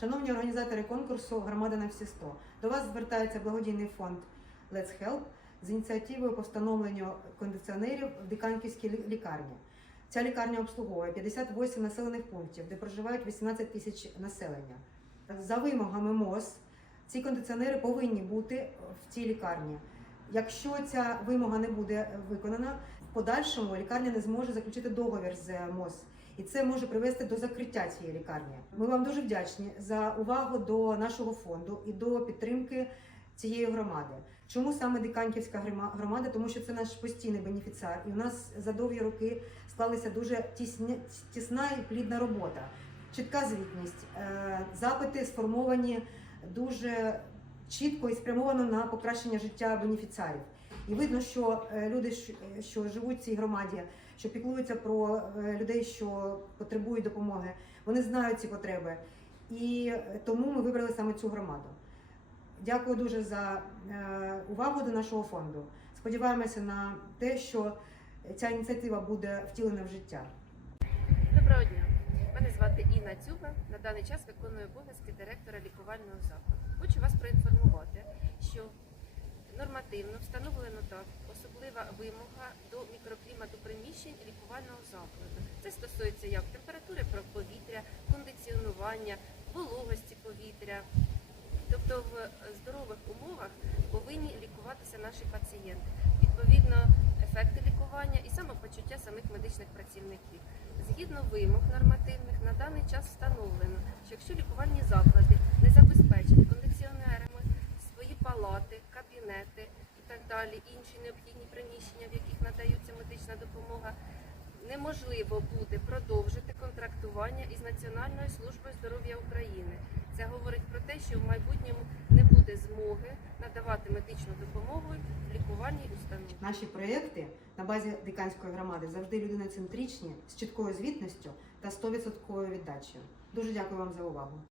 Шановні організатори конкурсу Громада на всі 100, до вас звертається благодійний фонд Let's Help з ініціативою по встановленню кондиціонерів в Диканківській лікарні. Ця лікарня обслуговує 58 населених пунктів, де проживають 18 тисяч населення. За вимогами МОЗ ці кондиціонери повинні бути в цій лікарні. Якщо ця вимога не буде виконана, в подальшому лікарня не зможе заключити договір з МОЗ. І це може привести до закриття цієї лікарні. Ми вам дуже вдячні за увагу до нашого фонду і до підтримки цієї громади. Чому саме Диканьківська громада? Тому що це наш постійний бенефіціар, і у нас за довгі роки склалася дуже тісня, тісна і плідна робота, чітка звітність, е, запити сформовані дуже чітко і спрямовано на покращення життя бенефіціарів. І видно, що е, люди, що- е, живуть в цій громаді, що піклуються про е, людей, що потребують допомоги, вони знають ці потреби. І тому ми вибрали саме цю громаду. Дякую дуже за увагу до нашого фонду. Сподіваємося на те, що ця ініціатива буде втілена в життя. Доброго дня. Мене звати Інна Дзюба. На даний час виконую обов'язки директора лікувального закладу. Хочу вас проінформувати, що нормативно встановлено так особлива вимога до мікроклімату приміщень лікувального закладу. Це стосується як температури повітря, кондиціонування, вологості повітря. Тобто в здорових умовах повинні лікуватися наші пацієнти. Відповідно, ефекти лікування і самопочуття самих медичних працівників. Згідно вимог нормативних, на даний час встановлено, що якщо лікувальні заклади і далі, інші необхідні приміщення, в яких надається медична допомога, неможливо буде продовжити контрактування із Національною службою здоров'я України. Це говорить про те, що в майбутньому не буде змоги надавати медичну допомогу в лікувальній установі. Наші проєкти на базі диканської громади завжди людиноцентричні, з чіткою звітністю та 100% віддачею. Дуже дякую вам за увагу.